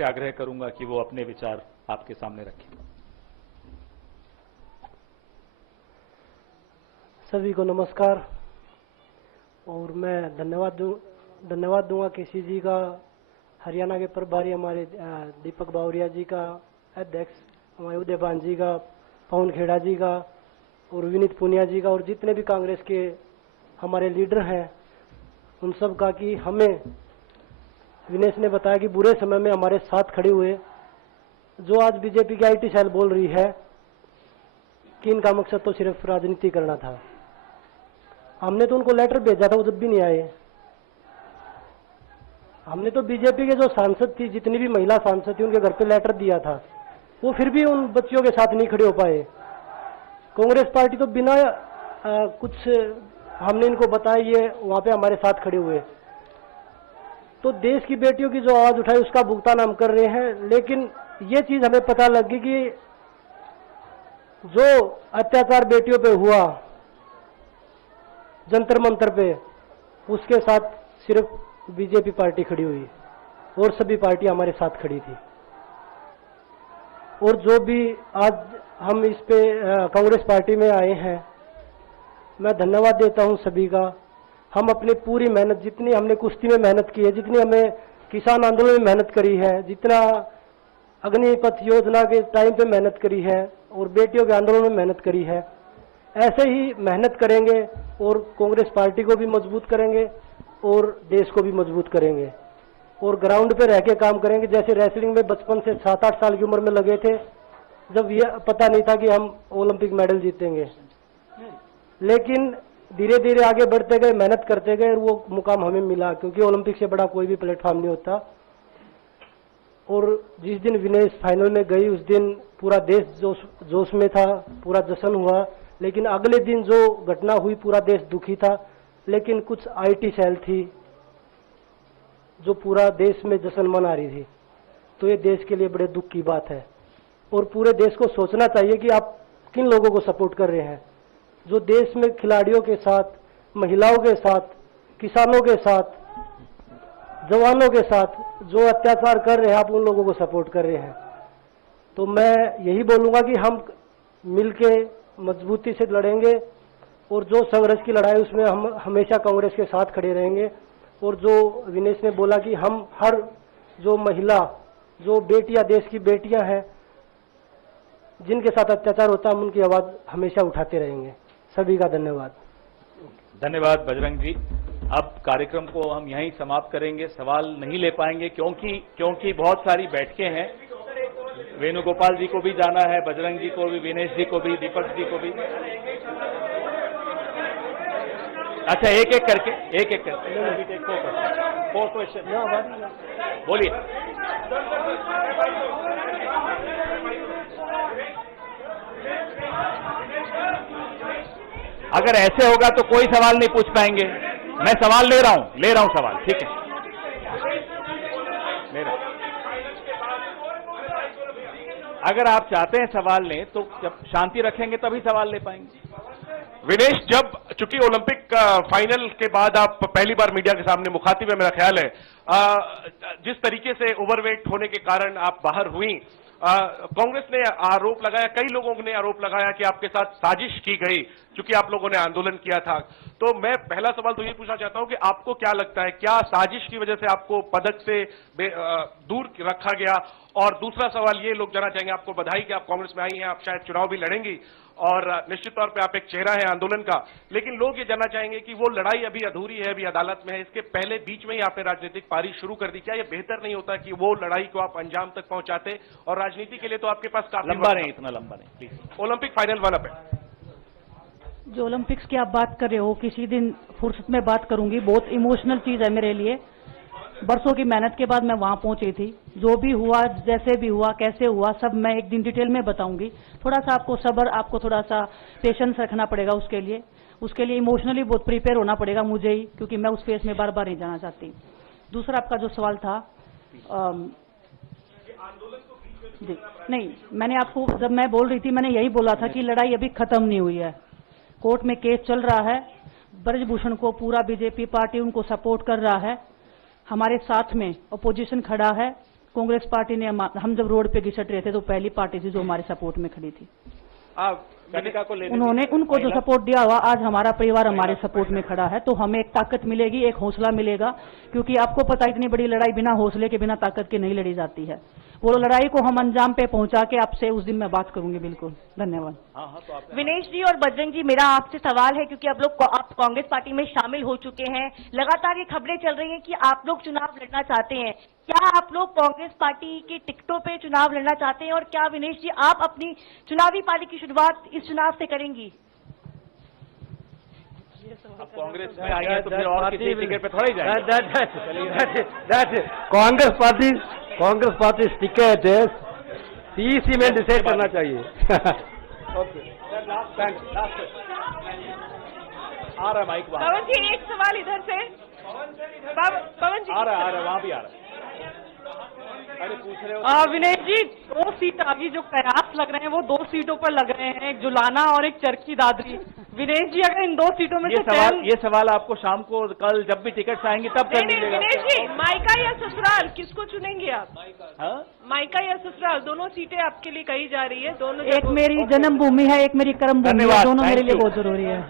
से आग्रह करूंगा कि वो अपने विचार आपके सामने रखें। सभी को नमस्कार। और मैं धन्यवाद दूंगा केसी जी का, हरियाणा के प्रभारी हमारे दीपक बावरिया जी का, अध्यक्ष हमारे उदयभान जी का, पवन खेड़ा जी का और विनीत पुनिया जी का, और जितने भी कांग्रेस के हमारे लीडर हैं उन सब का, कि हमें विनेश ने बताया कि बुरे समय में हमारे साथ खड़े हुए। जो आज बीजेपी की आईटी सेल बोल रही है कि इनका मकसद तो सिर्फ राजनीति करना था, हमने तो उनको लेटर भेजा था, वो जब भी नहीं आए। हमने तो बीजेपी के जो सांसद थी, जितनी भी महिला सांसद थी, उनके घर पे लेटर दिया था, वो फिर भी उन बच्चियों के साथ नहीं खड़े हो पाए। कांग्रेस पार्टी तो बिना कुछ हमने इनको बताया ये वहां पे हमारे साथ खड़े हुए। तो देश की बेटियों की जो आवाज उठाई उसका भुगतान हम कर रहे हैं। लेकिन ये चीज हमें पता लगी कि जो अत्याचार बेटियों पे हुआ जंतर मंतर पे, उसके साथ सिर्फ बीजेपी पार्टी खड़ी हुई और सभी पार्टी हमारे साथ खड़ी थी। और जो भी आज हम इस पे कांग्रेस पार्टी में आए हैं, मैं धन्यवाद देता हूं सभी का। हम अपनी पूरी मेहनत, जितनी हमने कुश्ती में मेहनत की है, जितनी हमें किसान आंदोलन में मेहनत करी है, जितना अग्निपथ योजना के टाइम पे मेहनत करी है और बेटियों के आंदोलन में मेहनत करी है, ऐसे ही मेहनत करेंगे और कांग्रेस पार्टी को भी मजबूत करेंगे और देश को भी मजबूत करेंगे और ग्राउंड पे रह के काम करेंगे। जैसे रेसलिंग में बचपन से 7-8 साल की उम्र में लगे थे, जब ये पता नहीं था कि हम ओलंपिक मेडल जीतेंगे, लेकिन धीरे धीरे आगे बढ़ते गए, मेहनत करते गए और वो मुकाम हमें मिला, क्योंकि ओलंपिक से बड़ा कोई भी प्लेटफॉर्म नहीं होता। और जिस दिन विनेश फाइनल में गई, उस दिन पूरा देश जोश में था, पूरा जश्न हुआ। लेकिन अगले दिन जो घटना हुई, पूरा देश दुखी था। लेकिन कुछ आईटी सेल थी जो पूरा देश में जश्न मना रही थी। तो ये देश के लिए बड़े दुख की बात है और पूरे देश को सोचना चाहिए कि आप किन लोगों को सपोर्ट कर रहे हैं। जो देश में खिलाड़ियों के साथ, महिलाओं के साथ, किसानों के साथ, जवानों के साथ जो अत्याचार कर रहे हैं, आप उन लोगों को सपोर्ट कर रहे हैं। तो मैं यही बोलूंगा कि हम मिलके मजबूती से लड़ेंगे और जो संघर्ष की लड़ाई उसमें हम हमेशा कांग्रेस के साथ खड़े रहेंगे। और जो विनेश ने बोला कि हम हर जो महिला, जो बेटियां, देश की बेटियां हैं जिनके साथ अत्याचार होता है, हम उनकी आवाज हमेशा उठाते रहेंगे। सभी का धन्यवाद। धन्यवाद बजरंग जी। अब कार्यक्रम को हम यहीं समाप्त करेंगे, सवाल नहीं ले पाएंगे क्योंकि बहुत सारी बैठकें हैं। वेणुगोपाल जी को भी जाना है, बजरंग जी को भी, विनेश जी को भी, दीपक जी को भी। अच्छा, एक एक करके 4 क्वेश्चन बोलिए। अगर ऐसे होगा तो कोई सवाल नहीं पूछ पाएंगे। मैं सवाल ले रहा हूं सवाल, ठीक है, ले रहा हूं। अगर आप चाहते हैं सवाल लें तो जब शांति रखेंगे तभी सवाल ले पाएंगे। विनेश, जब चूंकि ओलंपिक फाइनल के बाद आप पहली बार मीडिया के सामने मुखातिब है, मेरा ख्याल है, जिस तरीके से ओवरवेट होने के कारण आप बाहर हुई, कांग्रेस ने आरोप लगाया, कई लोगों ने आरोप लगाया कि आपके साथ साजिश की गई, चूंकि आप लोगों ने आंदोलन किया था। तो मैं पहला सवाल तो ये पूछना चाहता हूं कि आपको क्या लगता है, क्या साजिश की वजह से आपको पदक से दूर रखा गया? और दूसरा सवाल ये लोग जानना चाहेंगे, आपको बधाई कि आप कांग्रेस में आई हैं, आप शायद चुनाव भी लड़ेंगी और निश्चित तौर पे आप एक चेहरा है आंदोलन का, लेकिन लोग ये जानना चाहेंगे कि वो लड़ाई अभी अधूरी है, अभी अदालत में है, इसके पहले बीच में ही आपने राजनीतिक पारी शुरू कर दी। क्या ये बेहतर नहीं होता कि वो लड़ाई को आप अंजाम तक पहुंचाते? और राजनीति के लिए तो आपके पास काफी लंबा नहीं, इतना लंबा नहीं प्लीज। ओलंपिक फाइनल वाला पे जो ओलंपिक्स की आप बात कर रहे हो, किसी दिन फुर्सत में बात करूंगी। बहुत इमोशनल चीज है मेरे लिए। बरसों की मेहनत के बाद मैं वहां पहुंची थी। जो भी हुआ, जैसे भी हुआ, कैसे हुआ, सब मैं एक दिन डिटेल में बताऊंगी। थोड़ा सा आपको सब्र, आपको थोड़ा सा पेशेंस रखना पड़ेगा उसके लिए इमोशनली बहुत प्रिपेयर होना पड़ेगा मुझे ही, क्योंकि मैं उस फेस में बार बार नहीं जाना चाहती। दूसरा आपका जो सवाल था, जी नहीं, मैंने आपको, जब मैं बोल रही थी, मैंने यही बोला था कि लड़ाई अभी खत्म नहीं हुई है, कोर्ट में केस चल रहा है। ब्रजभूषण को पूरा बीजेपी पार्टी उनको सपोर्ट कर रहा है, हमारे साथ में अपोजिशन खड़ा है, कांग्रेस पार्टी ने हम जब रोड पे घिसट रहे थे तो पहली पार्टी थी जो हमारे सपोर्ट में खड़ी थी। कनिका को लेने उन्होंने उनको जो सपोर्ट दिया हुआ, आज हमारा परिवार हमारे सपोर्ट में खड़ा है, तो हमें एक ताकत मिलेगी, एक हौसला मिलेगा, क्योंकि आपको पता है इतनी बड़ी लड़ाई बिना हौसले के, बिना ताकत के नहीं लड़ी जाती है। वो लड़ाई को हम अंजाम पे पहुंचा के आपसे उस दिन मैं बात करूंगी। बिल्कुल, धन्यवाद। विनेश जी और बजरंग जी, मेरा आपसे सवाल है, क्योंकि आप कांग्रेस पार्टी में शामिल हो चुके हैं, लगातार ये खबरें चल रही हैं कि आप लोग चुनाव लड़ना चाहते हैं। क्या आप लोग कांग्रेस पार्टी के टिकटों पे चुनाव लड़ना चाहते हैं, और क्या विनेश जी आप अपनी चुनावी पारी की शुरुआत इस चुनाव से करेंगी? अब कांग्रेस में आएंगे तो फिर और किसी टिकट पे थोड़ा ही जाएंगे। कांग्रेस पार्टी टिकट सीसी में डिसाइड करना चाहिए। आ रहा है माइक वहाँ, पवन जी एक सवाल इधर से। पवन जी आ रहा है वहाँ भी आ रहा है। अरे पूछ रहे हो विनेश जी, 2 सीट अभी जो कयास लग रहे हैं वो 2 सीटों पर लग रहे हैं, एक जुलाना और एक चरखी दादरी। विनेश जी अगर इन 2 सीटों में से ये सवाल आपको शाम को कल जब भी टिकट आएंगे तब कर लीजिएगा। विनेश जी, मायका या ससुराल किसको चुनेंगे आप? हाँ? मायका या ससुराल दोनों सीटें आपके लिए कही जा रही है, दोनों एक मेरी जन्मभूमि है, एक मेरी कर्म भूमि है, धन्यवाद, दोनों मेरे thank लिए you। बहुत जरूरी है।